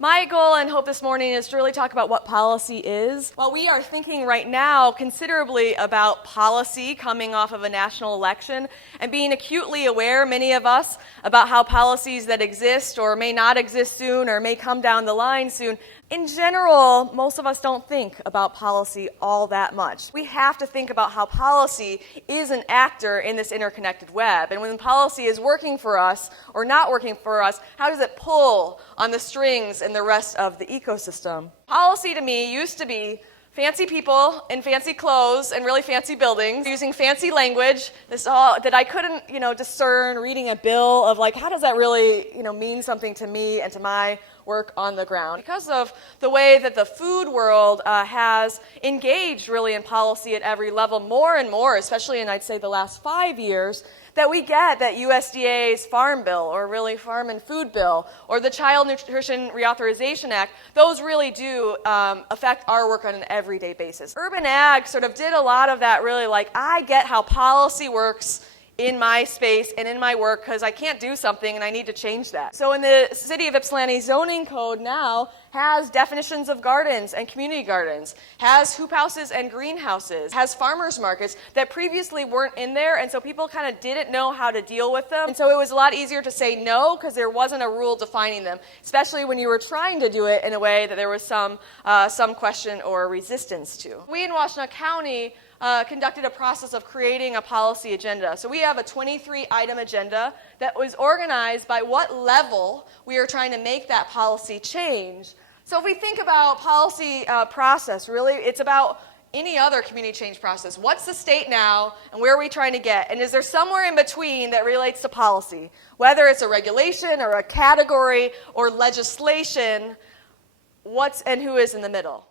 My goal and hope this morning is to really talk about what policy is. While we are thinking right now considerably about policy coming off of a national election and being acutely aware, many of us, about how policies that exist or may not exist soon or may come down the line soon, in general, most of us don't think about policy all that much. We have to think about how policy is an actor in this interconnected web. And when policy is working for us or not working for us, how does it pull on the strings and the rest of the ecosystem? Policy to me used to be fancy people in fancy clothes and really fancy buildings using fancy language that I couldn't, discern reading a bill of how does that really, mean something to me and to my work on the ground. Because of the way that the food world has engaged really in policy at every level more and more, especially in I'd say the last 5 years, that we get that USDA's Farm Bill, or really Farm and Food Bill, or the Child Nutrition Reauthorization Act, those really do affect our work on an everyday basis. Urban Ag sort of did a lot of that really I get how policy works in my space and in my work because I can't do something and I need to change that. So in the City of Ypsilanti zoning code now has definitions of gardens and community gardens, has hoop houses and greenhouses, has farmers markets that previously weren't in there, and so people kind of didn't know how to deal with them. And so it was a lot easier to say no because there wasn't a rule defining them, especially when you were trying to do it in a way that there was some question or resistance to. We in Washtenaw County conducted a process of creating a policy agenda. So we have a 23-item agenda that was organized by what level we are trying to make that policy change. So if we think about policy process, really, it's about any other community change process. What's the state now, and where are we trying to get? And is there somewhere in between that relates to policy? Whether it's a regulation or a category or legislation, what's and who is in the middle?